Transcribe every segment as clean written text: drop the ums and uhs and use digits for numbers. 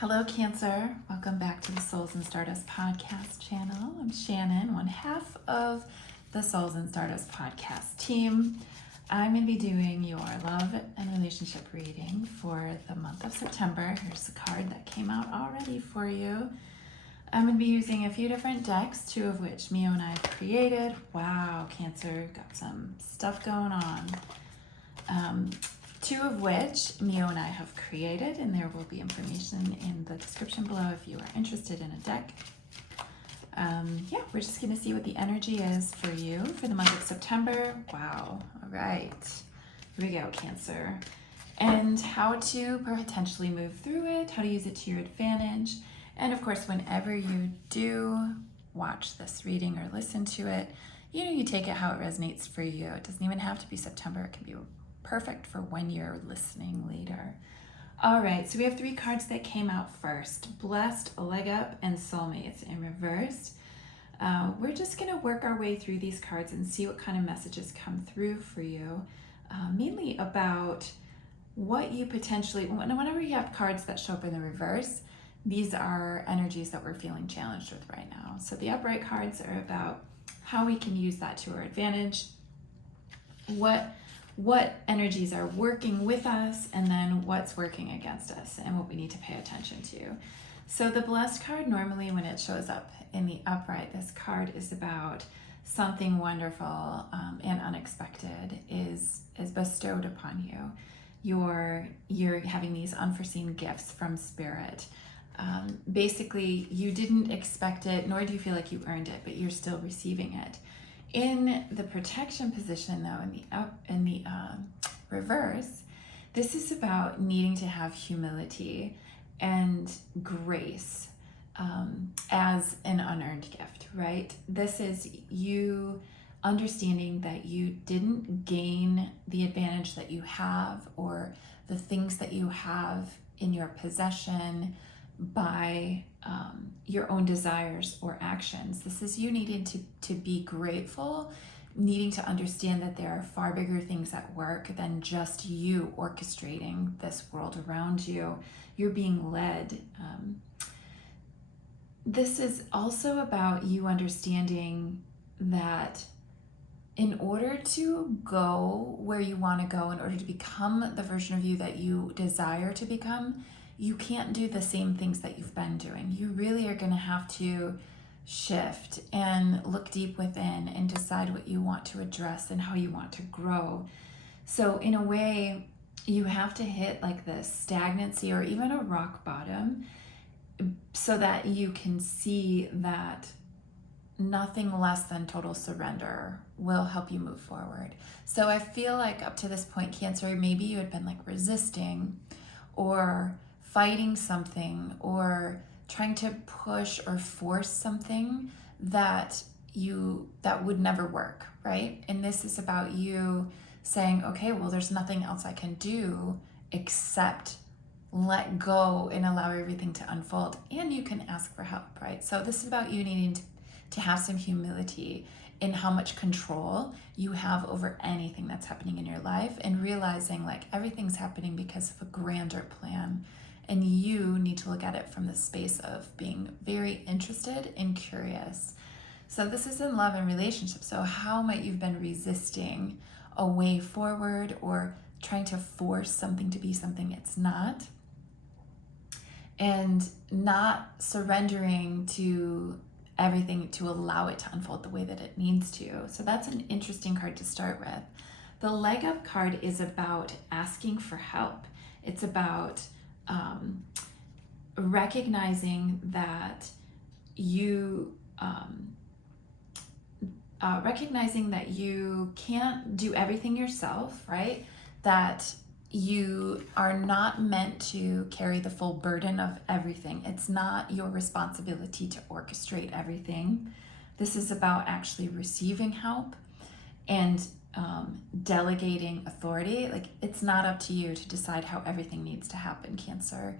Hello, Cancer. Welcome back to the Souls and Stardust podcast channel. I'm Shannon, one half of the Souls and Stardust podcast team. I'm going to be doing your love and relationship reading for the month of September. Here's the card that came out already for you. I'm going to be using a few different decks, two of which Mio and I have created. Wow, Cancer, got some stuff going on. Two of which Mio and I have created, and there will be information in the description below if you are interested in a deck. Yeah, we're just going to see what the energy is for you for the month of September. Wow. All right. Here we go, Cancer. And how to potentially move through it, how to use it to your advantage. And of course, whenever you do watch this reading or listen to it, you take it how it resonates for you. It doesn't even have to be September. It can be perfect for when you're listening later. All right, so we have three cards that came out first: Blessed, Leg Up, and Soulmates in reverse. We're just gonna work our way through these cards and see what kind of messages come through for you, mainly about what you potentially, whenever you have cards that show up in the reverse, these are energies that we're feeling challenged with right now. So the upright cards are about how we can use that to our advantage, what energies are working with us, and then what's working against us and what we need to pay attention to. So the Blessed card, normally when it shows up in the upright, this card is about something wonderful and unexpected is bestowed upon you. You're having these unforeseen gifts from Spirit. Basically, you didn't expect it, nor do you feel like you earned it, but you're still receiving it. In the protection position, though, in the reverse, this is about needing to have humility and grace as an unearned gift, right? This is you understanding that you didn't gain the advantage that you have or the things that you have in your possession by your own desires or actions. This is you needing to be grateful, needing to understand that there are far bigger things at work than just you orchestrating this world around you. You're being led. This is also about you understanding that in order to go where you want to go, in order to become the version of you that you desire to become, you can't do the same things that you've been doing. You really are going to have to shift and look deep within and decide what you want to address and how you want to grow. So in a way, you have to hit like this stagnancy or even a rock bottom so that you can see that nothing less than total surrender will help you move forward. So I feel like up to this point, Cancer, maybe you had been like resisting or fighting something or trying to push or force something that would never work, right? And this is about you saying, okay, well, there's nothing else I can do except let go and allow everything to unfold. And you can ask for help, right? So this is about you needing to have some humility in how much control you have over anything that's happening in your life, and realizing like everything's happening because of a grander plan. And you need to look at it from the space of being very interested and curious. So this is in love and relationships. So how might you've been resisting a way forward or trying to force something to be something it's not, and not surrendering to everything to allow it to unfold the way that it needs to. So that's an interesting card to start with. The Leg Up card is about asking for help. It's about recognizing that you can't do everything yourself, right? That you are not meant to carry the full burden of everything. It's not your responsibility to orchestrate everything. This is about actually receiving help and delegating authority. Like, it's not up to you to decide how everything needs to happen, Cancer.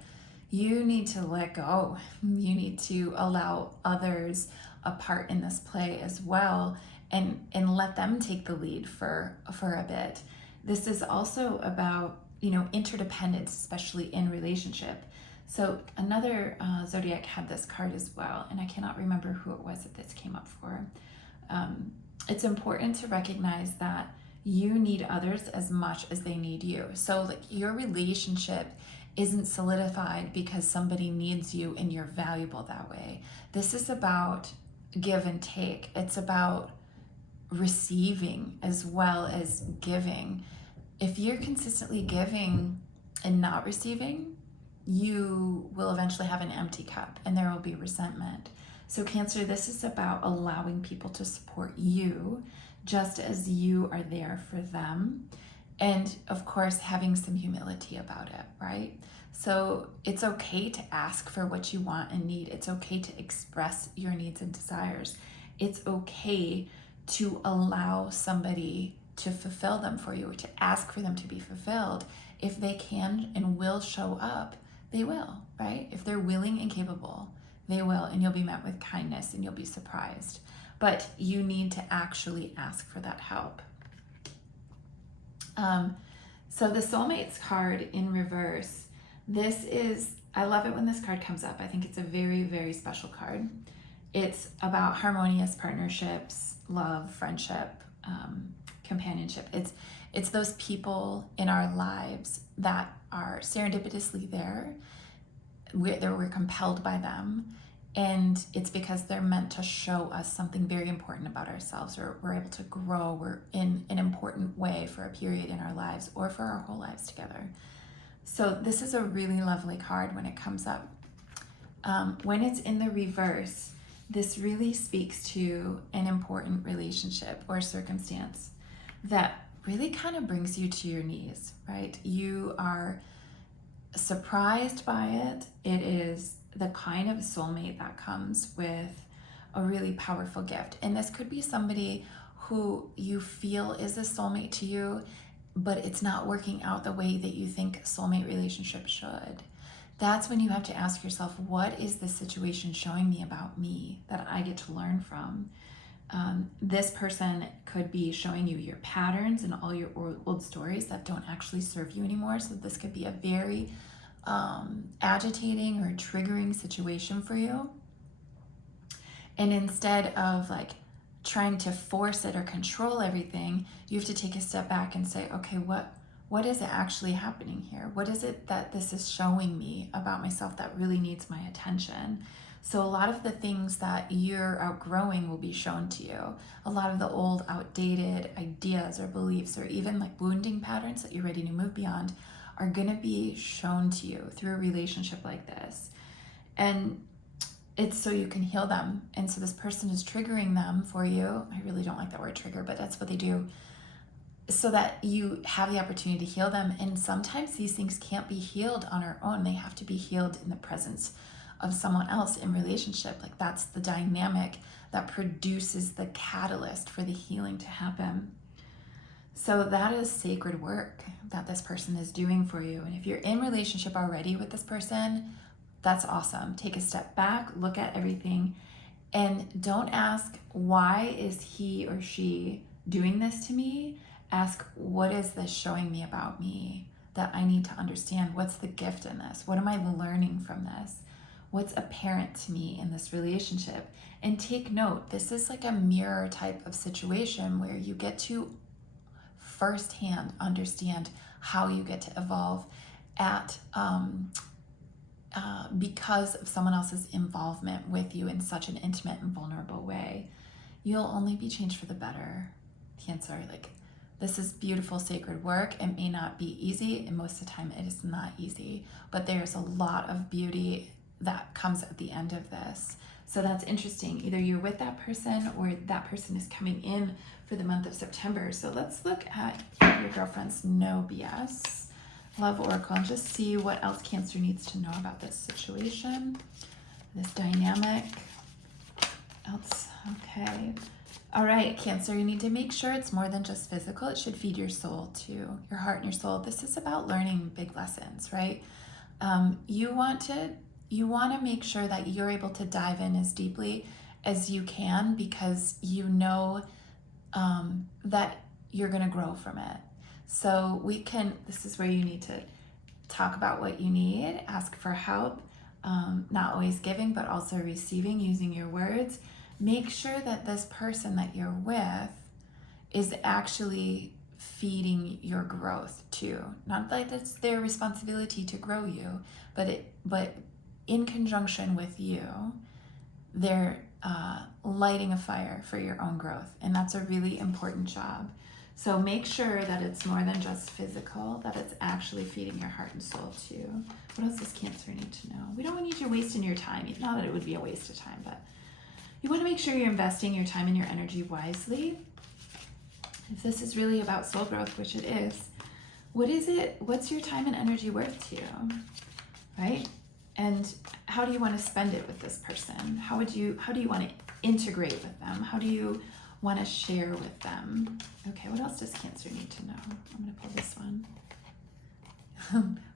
You need to let go. You need to allow others a part in this play as well, and let them take the lead for a bit. This is also about, interdependence, especially in relationship. So another zodiac had this card as well, and I cannot remember who it was that this came up for. It's important to recognize that you need others as much as they need you. So like your relationship isn't solidified because somebody needs you and you're valuable that way. This is about give and take. It's about receiving as well as giving. If you're consistently giving and not receiving, you will eventually have an empty cup and there will be resentment. So Cancer, this is about allowing people to support you just as you are there for them. And of course, having some humility about it, right? So it's okay to ask for what you want and need. It's okay to express your needs and desires. It's okay to allow somebody to fulfill them for you, or to ask for them to be fulfilled. If they can and will show up, they will, right? If they're willing and capable, they will, and you'll be met with kindness and you'll be surprised. But you need to actually ask for that help. So the Soulmates card in reverse, this is, I love it when this card comes up. I think it's a very, very special card. It's about harmonious partnerships, love, friendship, companionship. It's those people in our lives that are serendipitously there. We're compelled by them, and it's because they're meant to show us something very important about ourselves, or we're able to grow. We're in an important way for a period in our lives or for our whole lives together. So this is a really lovely card when it comes up. When it's in the reverse, this really speaks to an important relationship or circumstance that really kind of brings you to your knees, right? You are surprised by it. It is the kind of soulmate that comes with a really powerful gift. And this could be somebody who you feel is a soulmate to you, but it's not working out the way that you think soulmate relationships should. That's when you have to ask yourself, what is the situation showing me about me that I get to learn from? This person could be showing you your patterns and all your old stories that don't actually serve you anymore. So this could be a very agitating or triggering situation for you. And instead of like trying to force it or control everything, you have to take a step back and say, okay, what is it actually happening here? What is it that this is showing me about myself that really needs my attention? So a lot of the things that you're outgrowing will be shown to you. A lot of the old outdated ideas or beliefs, or even like wounding patterns that you're ready to move beyond, are going to be shown to you through a relationship like this. And it's so you can heal them. And so this person is triggering them for you. I really don't like that word trigger, but that's what they do, so that you have the opportunity to heal them. And sometimes these things can't be healed on our own. They have to be healed in the presence of someone else in relationship. Like that's the dynamic that produces the catalyst for the healing to happen. So that is sacred work that this person is doing for you. And if you're in relationship already with this person, that's awesome. Take a step back, look at everything, and don't ask, why is he or she doing this to me? Ask, what is this showing me about me that I need to understand? What's the gift in this? What am I learning from this? What's apparent to me in this relationship? And take note, this is like a mirror type of situation where you get to firsthand understand how you get to evolve at because of someone else's involvement with you in such an intimate and vulnerable way. You'll only be changed for the better, Cancer. Like, this is beautiful, sacred work. It may not be easy, and most of the time it is not easy, but there's a lot of beauty that comes at the end of this. So that's interesting. Either you're with that person or that person is coming in for the month of September. So let's look at your girlfriend's No BS Love Oracle and just see what else Cancer needs to know about this situation, this dynamic. Okay. All right, Cancer, you need to make sure it's more than just physical. It should feed your soul too, your heart and your soul. This is about learning big lessons, right? You want to make sure that you're able to dive in as deeply as you can, because you know that you're going to grow from it. So this is where you need to talk about what you need, ask for help, not always giving, but also receiving using your words. Make sure that this person that you're with is actually feeding your growth too. Not that it's their responsibility to grow you, but in conjunction with you, they're lighting a fire for your own growth, and that's a really important job. So make sure that it's more than just physical, that it's actually feeding your heart and soul too. What else does Cancer need to know? We don't want you wasting your time. Not that it would be a waste of time, but you want to make sure you're investing your time and your energy wisely. If this is really about soul growth, which it is, what's your time and energy worth to you, right? And how do you want to spend it with this person? How do you want to integrate with them? How do you want to share with them? Okay, what else does Cancer need to know? I'm going to pull this one.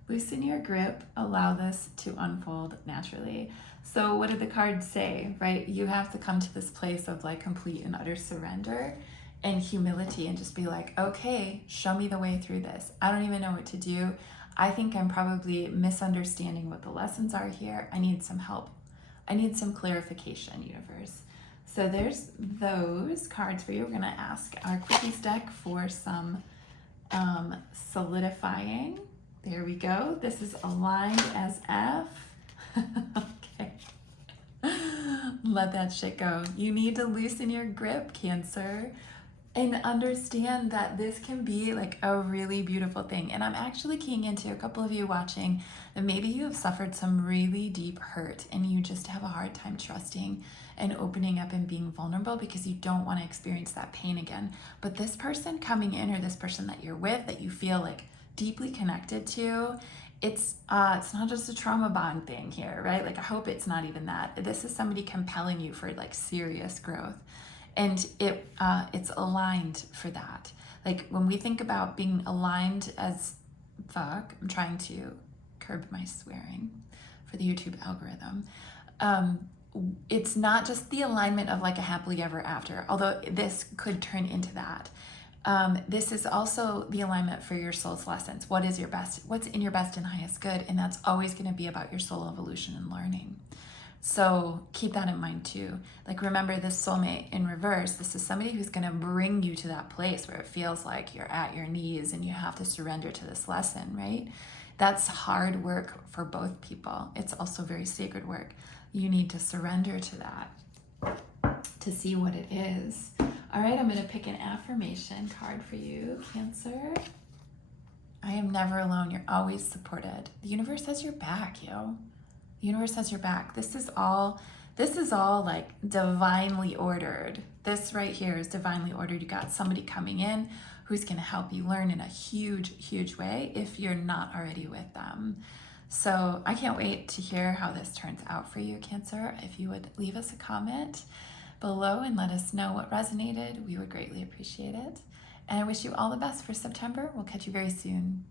Loosen your grip, allow this to unfold naturally. So what did the cards say, right? You have to come to this place of like complete and utter surrender and humility and just be like, okay, show me the way through this. I don't even know what to do. I think I'm probably misunderstanding what the lessons are here. I need some help. I need some clarification, universe. So there's those cards for you. We're going to ask our Quickies deck for some solidifying. There we go. This is aligned as F. Okay. Let that shit go. You need to loosen your grip, Cancer, and understand that this can be like a really beautiful thing. And I'm actually keying into a couple of you watching that maybe you have suffered some really deep hurt and you just have a hard time trusting and opening up and being vulnerable because you don't want to experience that pain again. But this person coming in, or this person that you're with that you feel like deeply connected to, it's not just a trauma bond thing here, right? Like I hope it's not even that. This is somebody compelling you for like serious growth. And it's aligned for that. Like when we think about being aligned as fuck, I'm trying to curb my swearing for the YouTube algorithm. It's not just the alignment of like a happily ever after, although this could turn into that. This is also the alignment for your soul's lessons. What is your best? What's in your best and highest good? And that's always going to be about your soul evolution and learning. So keep that in mind too. Like remember this soulmate in reverse, this is somebody who's going to bring you to that place where it feels like you're at your knees and you have to surrender to this lesson, right? That's hard work for both people. It's also very sacred work. You need to surrender to that to see what it is. All right, I'm going to pick an affirmation card for you, Cancer. I am never alone. You're always supported. The universe has your back, yo. The universe has your back. This is all like divinely ordered. This right here is divinely ordered. You got somebody coming in who's going to help you learn in a huge, huge way if you're not already with them. So I can't wait to hear how this turns out for you, Cancer. If you would leave us a comment below and let us know what resonated, we would greatly appreciate it. And I wish you all the best for September. We'll catch you very soon.